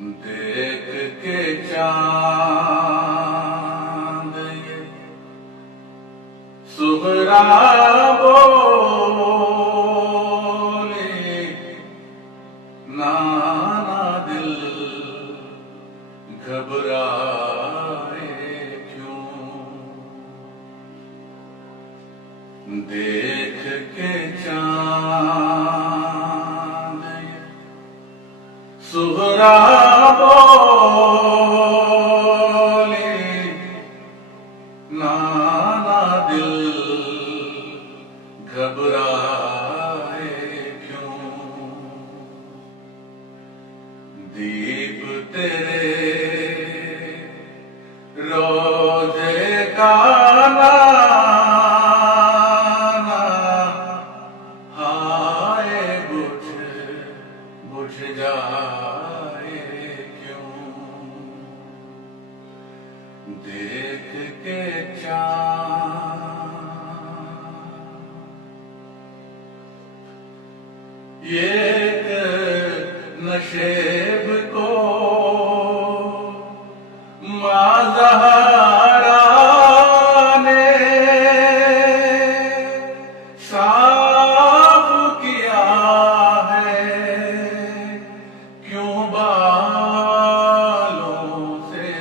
دیکھ کے چاند یہ سغرا بولے نانا دل گھبرائے کیوں. دیکھ کے چاند یہ سغرا بولے نانا دل گھبرائے کیوں. دیپ تیرے روزے کا نانا ہائے بجھ جائے کیوں. دیکھ کے چاند ایک نشیب کو ماں زہرا نے صاف کیا ہے کیوں بالوں سے.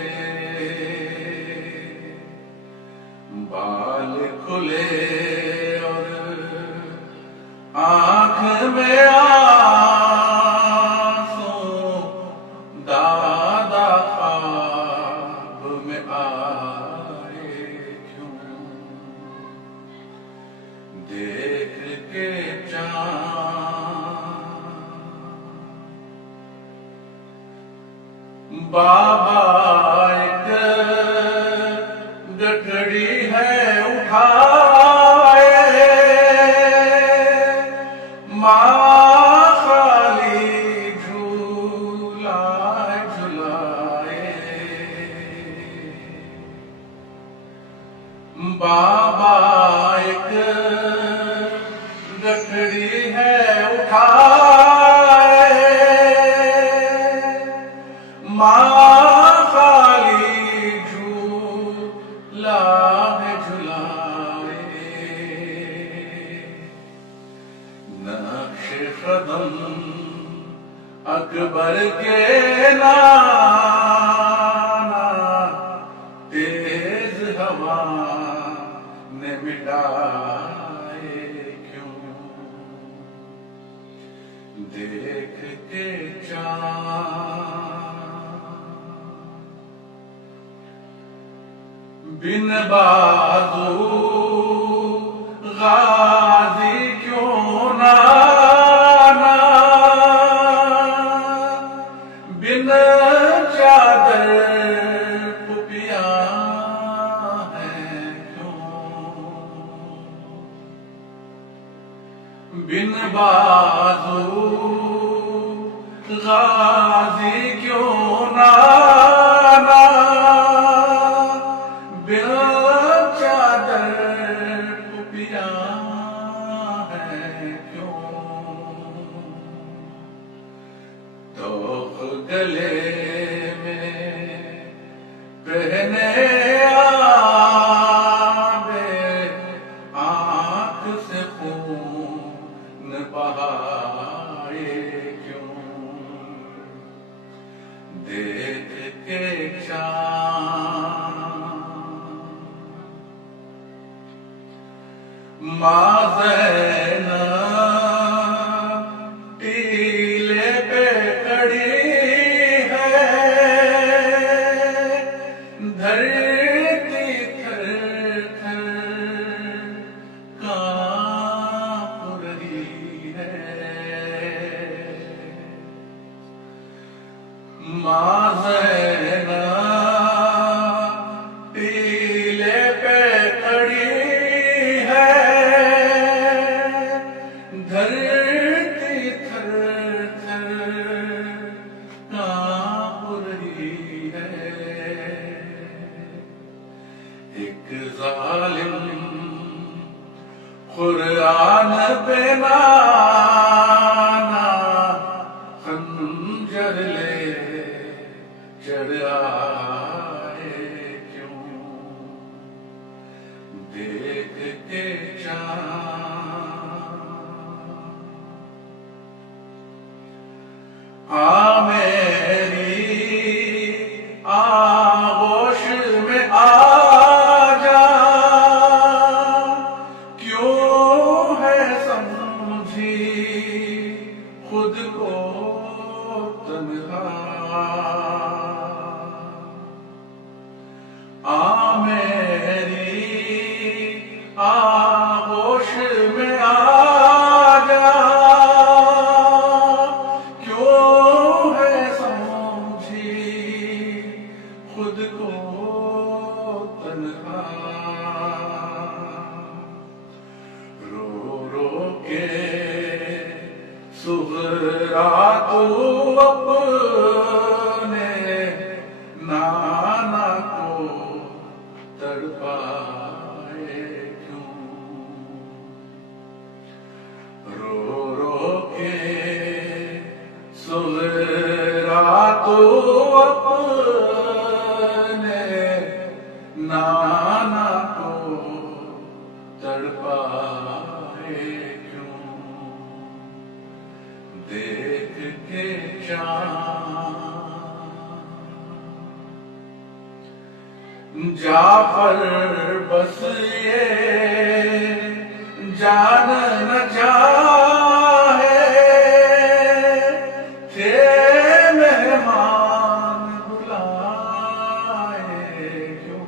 بال کھلے اور آنکھ میں آنسو دادا خواب میں آئے کیوں. دیکھ کے چاند بابا ایک گٹھڑی ہے اٹھائے ماں خالی جھولا جھلائے. بابا ایک گٹھڑی ہے اٹھائے ماں خالی جھولا جھلائے. نقش قدم اکبر کے نانا تیز ہوا نے مٹائے کیوں. دیکھ کے چاند بن بازو غازی کیوں نانا بن چادر پپیاں ہیں کیوں. بن بازو غازی کیوں نانا بن چادر پپیاں ہیں کیوں. توق گلے میں پہنے آبے آنکھ سے خون بہائے کیوں. دیکھ کے چاند ماں زینب ٹیلے پہ کھڑی ہے دھرتی تھر تھر کانپ رہی ہے. ماں زینب ٹیلے پہ کھڑی ہے دھرتی تھر تھر کانپ رہی ہے. ایک ظالم قرآن پہ نانا خنجر لے آ میری آغوش میں آ جا، کیوں ہے سمجھی خود کو تنہا، آ میری آغوش میں آ جا، کیوں ہے سمجھی خود کو تنہا، رو رو کے صغرا تو اپنے نانا کو تڑپائے کیوں، رو رو کے صغرا تو اپنے نانا کو تڑپائے کیوں، دیکھ کے چاند جعفر بس یہ جان نہ چاہے، تھے مہمان بلائے کیوں،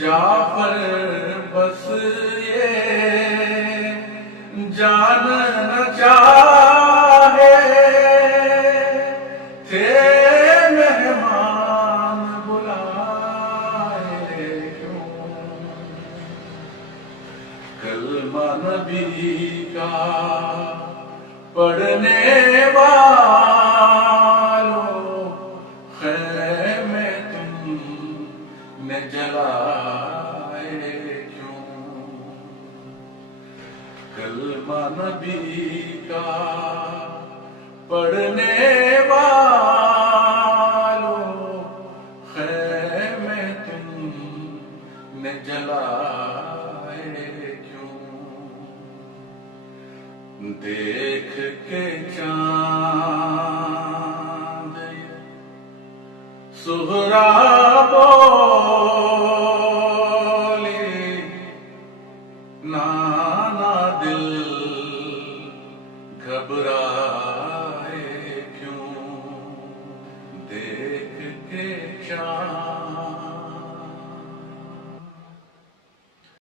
جعفر بس یہ جان نہ چاہے، تھے مہمان بلائے کیوں، کلمہ نبی کا پڑھنے والوں خیمے تم نے جلائے کیوں، کلمہ نبی کا پڑھنے والوں خیمے تم نے جلائے کیوں، دیکھ کے چاند سغرا بولی، نانا دل گھبرائے کیوں، دیکھ کے چاند